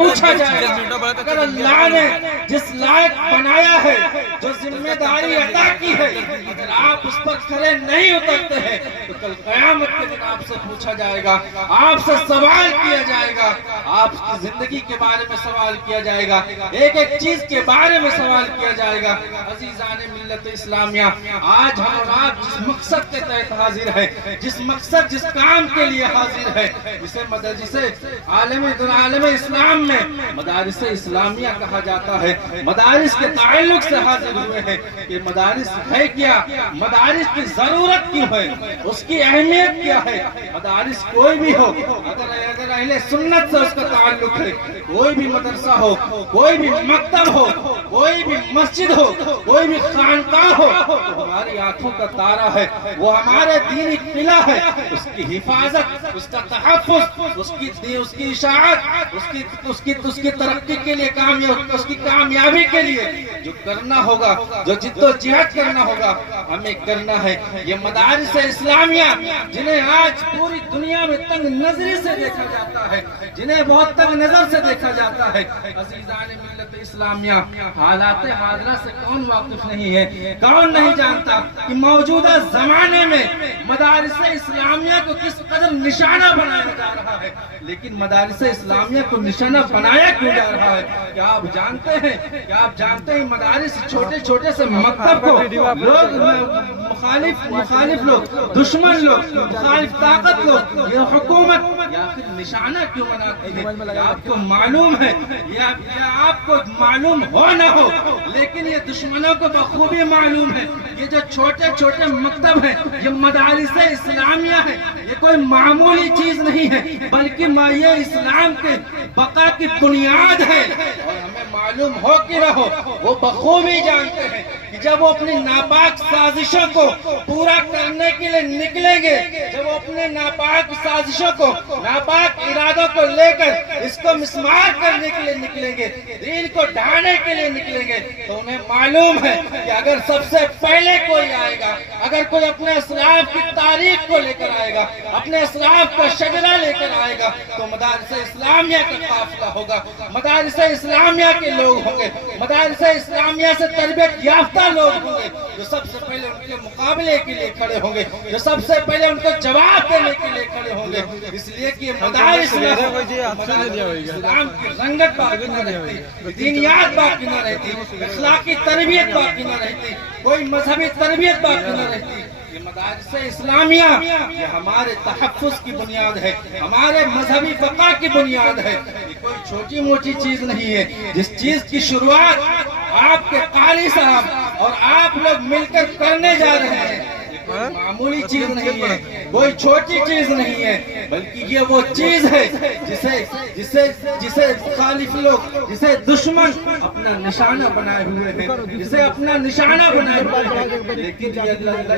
پوچھا جائے اگر اللہ نے جس لائق بنایا ہے، جو ذمہ داری عطا کی ہے، اگر آپ اس پر کھڑے نہیں اترتے ہیں تو کل قیامت کے دن آپ سے پوچھا جائے گا، آپ سے سوال کیا جائے گا، آپ کی زندگی کے بارے میں سوال کیا جائے گا، ایک ایک چیز کے بارے میں سوال کیا جائے گا۔ عزیزان ملت اسلامیہ، آج ہم اور آپ جس مقصد کے تحت حاضر ہے، جس مقصد جس کام کے لیے حاضر ہے، جسے عالم اسلام میں مدارس اسلامیہ کہا جاتا ہے، مدارس کے تعلق سے حاضر ہوئے ہیں کہ مدارس ہے کیا، مدارس کی ضرورت کیوں ہے، اس کی اہمیت کیا ہے۔ مدارس کوئی بھی ہو، اگر اہل سنت سے اس کا تعلق ہے، کوئی بھی مدرسہ ہو، کوئی بھی مکتب ہو، کوئی بھی مسجد ہو، کوئی بھی خانقاہ ہو، وہ ہماری آنکھوں کا تارا ہے، وہ ہمارے دینی قلعہ ہے۔ اس کی حفاظت، اس کا تحفظ، اس کی اشاعت، اس کی ترقی کے لیے، اس کی کامیابی کے لیے جو کرنا ہوگا، جو جد و جہد کرنا ہوگا، ہمیں کرنا ہے۔ یہ مدارس اسلامیہ جنہیں آج پوری دنیا میں تنگ نظری سے دیکھا جاتا ہے، جنہیں بہت تنگ نظر سے دیکھا جاتا ہے، عزیزان ملت اسلامیہ، حالات حاضرہ سے کون واقف نہیں ہے، کون نہیں جانتا کہ موجودہ زمانے میں مدارس اسلامیہ کو کس قدر نشانہ بنایا جا رہا ہے۔ لیکن مدارس اسلامیہ کو نشانہ بنایا کیوں جا رہا ہے؟ کیا آپ جانتے ہیں مدارس چھوٹے چھوٹے سے مکتب کو لوگ مخالف لوگ، دشمن لوگ، مخالف طاقت لوگ، یہ حکومت یا پھر نشانہ کیوں بناتی ہے؟ آپ کو معلوم ہے یا آپ کو معلوم ہو نہ ہو، لیکن یہ دشمنوں کو بخوبی معلوم ہے، یہ جو چھوٹے چھوٹے مکتب ہیں، یہ مدارس اسلامیہ ہیں، یہ کوئی معمولی چیز نہیں ہے، بلکہ یہ اسلام کے بقا کی بنیاد ہے۔ اور ہمیں معلوم ہو کہ نہ ہو، وہ بخوبی جانتے ہیں کہ جب وہ اپنی ناپاک سازشوں کو پورا کرنے کے لیے نکلیں گے، جب وہ اپنے ناپاک سازشوں کو، ناپاک ارادوں کو لے کر اس کو مسمار کرنے کے لیے نکلیں گے، دین کو ڈھانے کے لیے نکلیں گے، تو انہیں معلوم ہے کہ اگر سب سے پہلے کوئی آئے گا، اگر کوئی اپنے اسلاف کی تاریخ کو لے کر آئے گا، اپنے اسلاف کا شجرہ لے کر آئے گا، تو مدارس اسلامیہ کا قافلہ ہوگا، مدارس اسلامیہ کے لوگ ہوں گے، مدارس اسلامیہ سے تربیت یافتہ لوگ ہوں گے، جو سب سے پہلے ان کے مقابلے کے لیے کھڑے ہوں گے، جو سب سے پہلے ان کو جواب دینے کے لیے کھڑے ہوں گے۔ اس لیے کہ مدارس اسلام کی رنگت باقی نہ رہتی، دینیات باقی نہ رہتی، اخلاقی تربیت باقی نہ رہتی، کوئی مذہبی تربیت باقی نہ رہتی۔ یہ مدارس اسلامیہ یہ ہمارے تحفظ کی بنیاد ہے، ہمارے مذہبی بقا کی بنیاد ہے۔ یہ کوئی چھوٹی موٹی چیز نہیں ہے، جس چیز کی شروعات آپ کے قاری صاحب اور آپ لوگ مل کر کرنے جا رہے ہیں، کوئی معمولی چیز نہیں ہے، کوئی چھوٹی چیز نہیں ہے، بلکہ یہ وہ چیز ہے جسے مخالف لوگ، جسے دشمن اپنا نشانہ بنائے ہوئے ہیں، جسے اپنا نشانہ بنائے ہوئے ہیں، لیکن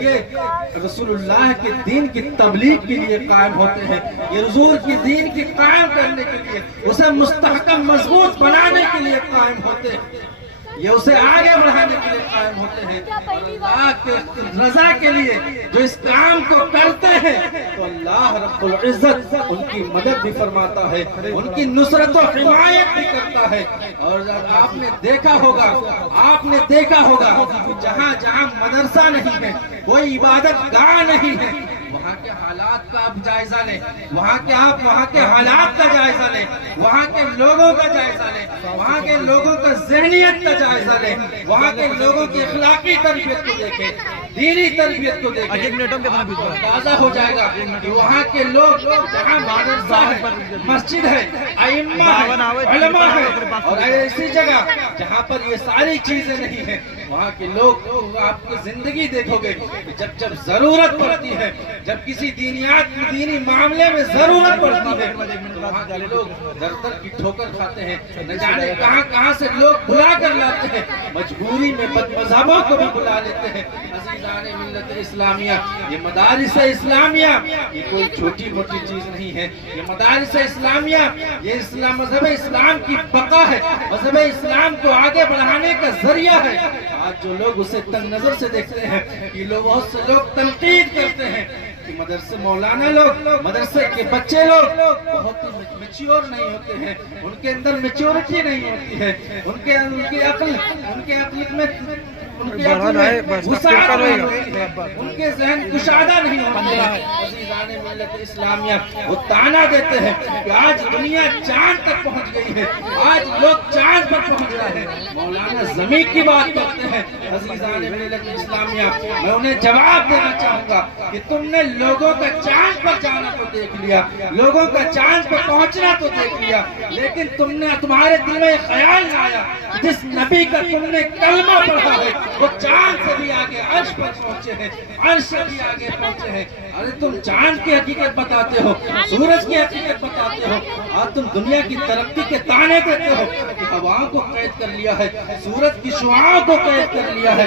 یہ رسول اللہ کے دین کی تبلیغ کے لیے قائم ہوتے ہیں، یہ حضور کی دین کی قائم کرنے کے لیے، اسے مستحکم مضبوط بنانے کے لیے قائم ہوتے ہیں، یہ اسے آگے بڑھانے کے لیے قائم ہوتے ہیں۔ اللہ کے رضا کے لیے جو اس کام کو کرتے ہیں تو اللہ رب العزت ان کی مدد بھی فرماتا ہے، ان کی نصرت و حمایت بھی کرتا ہے۔ اور آپ نے دیکھا ہوگا جہاں جہاں مدرسہ نہیں ہے، کوئی عبادت گاہ نہیں ہے، وہاں کے حالات کا آپ جائزہ لیں، وہاں کے حالات کا جائزہ لیں، وہاں کے لوگوں کا جائزہ لیں، وہاں کے لوگوں کا ذہنیت کا جائزہ لیں، وہاں کے لوگوں کی اخلاقی تربیت کو دیکھیں، دینی تربیت کو دیکھیں، اندازہ ہو جائے گا کہ وہاں کے لوگ جہاں مدرسہ ہے، مسجد ہے، ائمہ ہے، علماء ہے، اور ایسی جگہ جہاں پر یہ ساری چیزیں نہیں ہیں، وہاں کے لوگ آپ کو زندگی دیکھو گے کہ جب ضرورت پڑتی ہے، جب کسی دینی معاملے میں ضرورت پڑتی ہے، تو وہاں کے لوگ در در کی ٹھوکر کھاتے ہیں، نہ جانے کہاں سے لوگ بلا کر لاتے ہیں، مجبوری میں بد مذہبوں کو بھی بلا لیتے ہیں۔ عزیزان ملت اسلامیہ، یہ مدارس اسلامیہ یہ کوئی چھوٹی موٹی چیز نہیں ہے، یہ مدارس اسلامیہ یہ مذہب اسلام کی بقا ہے، مذہب اسلام کو آگے بڑھانے کا ذریعہ ہے۔ آج جو لوگ اسے تنگ نظر سے دیکھتے ہیں، یہ لوگ بہت سے لوگ تنقید کرتے ہیں کہ مدرسے مولانا لوگ، مدرسے کے بچے لوگ بہت ہی میچور نہیں ہوتے ہیں، ان کے اندر میچورٹی نہیں ہوتی ہے، ان کے عقل میں وسعت نہیں ہوتی ہے، ان کے ذہن کشادہ نہیں ہوتے ہیں۔ عزیزان ملت اسلامیہ وہ تانا دیتے ہیں کہ آج دنیا چاند تک پہنچ گئی ہے، آج لوگ چاند پر پہنچ رہے ہیں، مولانا زمین کی بات کرتے ہیں۔ عزیزان ملت اسلامیہ میں انہیں جواب دینا چاہوں گا کہ تم نے لوگوں کا چاند پر جانا تو دیکھ لیا، لوگوں کا چاند پر پہنچنا تو دیکھ لیا، لیکن تمہارے دل میں خیال نہ آیا جس نبی کا تم نے کلمہ پڑھا ہے وہ چاند سے بھی آگے عرش پر پہنچے ہیں، عرش سے بھی آگے پہنچے ہیں۔ ارے تم چاند کی حقیقت بتاتے ہو، سورج کی حقیقت بتاتے ہو، اور تم دنیا کی ترقی کے تانے دیتے ہو کہ ہواؤں کو قید کر لیا ہے، سورج کی شعاعوں کو قید کر لیا ہے،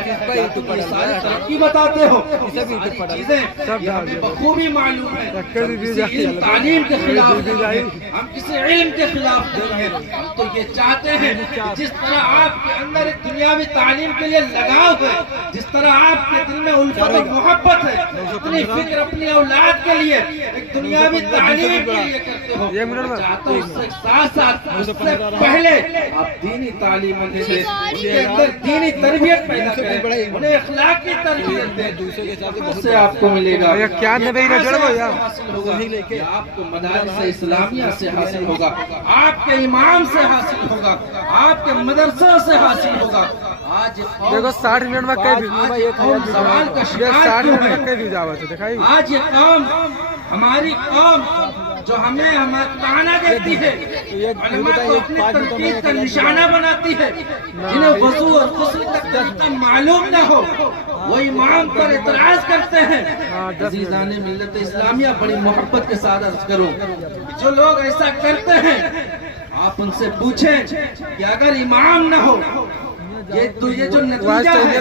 تم یہ ساری ترقی بتاتے ہو۔ یہ ساری چیزیں یہ ہمیں بخوبی معلوم ہے، کسی علم تعلیم کے خلاف نہیں ہے، ہم کسی علم کے خلاف نہیں ہیں، ہم تو یہ چاہتے ہیں کہ جس طرح آپ کے اندر ایک دنیاوی تعلیم کے لیے لگاؤ ہے، جس طرح آپ کے دل میں الفت اور محبت ہے، اتنی فکر اپنی اولاد کے لیے ایک دنیاوی تعلیم کے لیے کرتے ہو، چاہتا ہوں اس سے ساتھ ساتھ اس سے پہلے آپ دینی تعلیم انہیں دیں، ان کے اندر دینی تربیت پیدا کریں، انہیں اخلاقی تربیت دیں، اس سے آپ کو ملے گا کیا حاصل ہوگا، آپ کو مدارس اسلامیہ سے حاصل ہوگا، آپ کے امام سے حاصل ہوگا، آپ کے مدرسوں سے حاصل ہوگا۔ آج دیکھو 60 منٹ میں سوال کا شکار کیوں ہے؟ آج یہ قوم ہماری قوم جو ہمیں تانا دیتی ہے، علماء کو اپنی تنقید کا نشانہ بناتی ہے، جنہیں وضو اور غسل تک طریقہ معلوم نہ ہو وہ امام پر اعتراض کرتے ہیں۔ عزیزان ملت اسلامیہ بڑی محبت کے ساتھ عرض کروں، جو لوگ ایسا کرتے ہیں آپ ان سے پوچھیں کہ اگر امام نہ ہو یہ جو نتیجہ ہے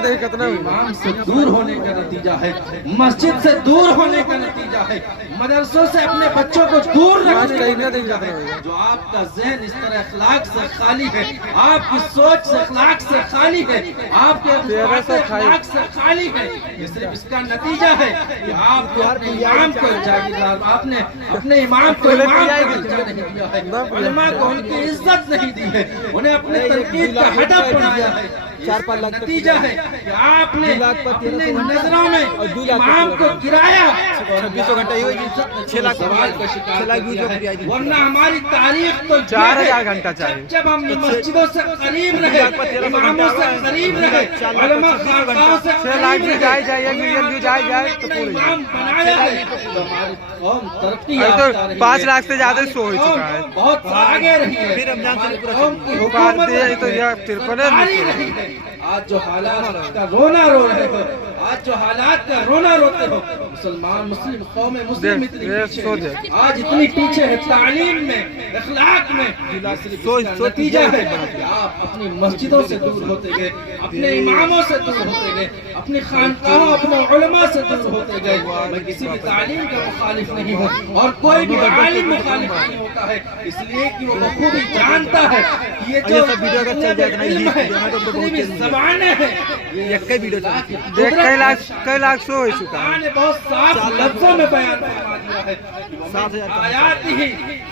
امام سے دور ہونے کا نتیجہ ہے، مسجد سے دور ہونے کا نتیجہ ہے، مدرسوں سے اپنے بچوں کو دور رکھنے کا نتیجہ ہے۔ جو آپ کا ذہن اس طرح اخلاق سے خالی ہے، آپ کی سوچ سے اخلاق سے خالی ہے، آپ کے اخلاق سے خالی ہے، یہ صرف اس کا نتیجہ ہے کہ آپ کو اپنے امام کو جاگیردار، آپ نے اپنے امام کو امام کا درجہ نہیں دیا ہے، علماء کو ان کی عزت نہیں دی ہے، انہیں اپنے تنقید کا ہدف بنایا ہے۔ نتیجہ ہے کہ آپ نے اپنے نظروں میں امام کو گرایا، 2600 گھنٹہ سوال کا شکار ہے، ورنہ ہماری تاریخ تو 4000 گھنٹہ چاہیے۔ جب ہم مسجدوں سے قریب رہے، اماموں سے قریب رہے، علماء خانقاہوں سے قریب رہے، امام بنایا ہے تو ہماری قوم ترقی یافتہ رہی ہے، 5 لاکھ سے زیادہ سو ہو چکا ہے، بہت آگے رہی ہے، قوم کی حکومت رہی ہے۔ آج جو حالات کا رونا رو رہے ہو، آج جو حالات کا رونا روتے ہو، مسلم قوم مسلم اتنی پیچھے ہے، آج اتنی پیچھے ہے تعلیم میں، اخلاق میں، نتیجہ ہے کہ آپ اپنی مسجدوں سے دور ہوتے گئے، اپنے اماموں سے دور ہوتے گئے، اپنی خانقاہوں اپنے علماء سے دور ہوتے گئے۔ میں کسی بھی تعلیم کا مخالف نہیں ہوں اور کوئی بھی عالم مخالف نہیں ہوتا ہے، اس لیے کہ وہ بخوبی جانتا ہے کہ یہ جو علم ہے، اتنی بھی زبانیں ہیں، کئی لاکھ سو ہو چکا ہے، نے بہت صاف لفظوں میں بیان فرما دیا ہے، آیاتہ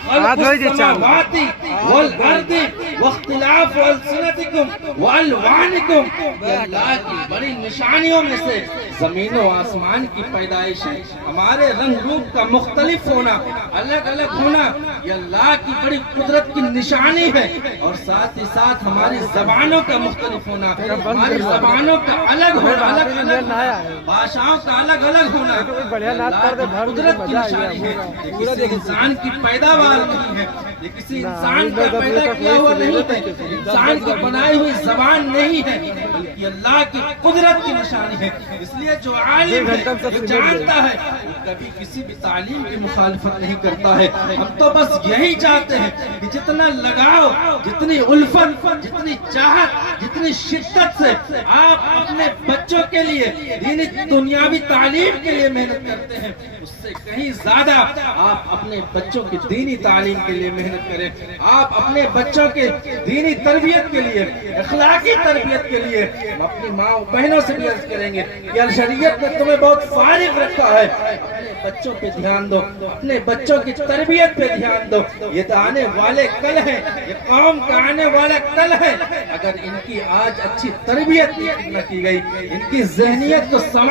خلق السماوات والارض واختلاف السنتکم والوانکم، یہ اللہ کی بڑی نشانیوں میں سے زمین و آسمان کی پیدائش ہے، ہمارے رنگ روپ کا مختلف ہونا، الگ الگ ہونا، یہ اللہ کی بڑی قدرت کی نشانی ہے، اور ساتھ ہی ساتھ ہماری زبانوں کا مختلف ہونا، ہماری زبانوں کا الگ ہونا، الگ الگ بھاشاؤں کا الگ الگ ہونا قدرت کی نشانی ہے۔ یہ کسی انسان کی پیداوار نہیں ہے، یہ کسی انسان کا پیدا کیا ہوا نہیں ہے، انسان کی بنائی ہوئی زبان نہیں ہے، بلکہ اللہ کی قدرت کی نشانی ہے۔ اس لیے جو عالم ہے، جو جانتا ہے، وہ کبھی کسی بھی تعلیم کی مخالفت نہیں کرتا ہے۔ ہم تو بس یہی چاہتے ہیں کہ جتنا لگاؤ، جتنی الفت، جتنی چاہت، جتنی شدت سے آپ اپنے بچوں کے لیے دینی دنیاوی تعلیم کے لیے محنت کرتے ہیں، اس سے کہیں زیادہ آپ اپنے بچوں کی دینی تعلیم کے لیے محنت کریں، آپ اپنے بچوں کے دینی تربیت کے لیے، اخلاقی تربیت کے لیے اپنی ماں بہنوں سے بھی عرض کریں گے کہ شریعت نے تمہیں بہت فارغ رکھا ہے، اپنے بچوں پہ دھیان دو، اپنے بچوں کی تربیت پہ دھیان دو. یہ تو آنے والے کل ہیں، یہ قوم کا آنے والا کل ہے. اگر ان کی آج اچھی تربیت نہ کی گئی، ان کی ذہنیت کو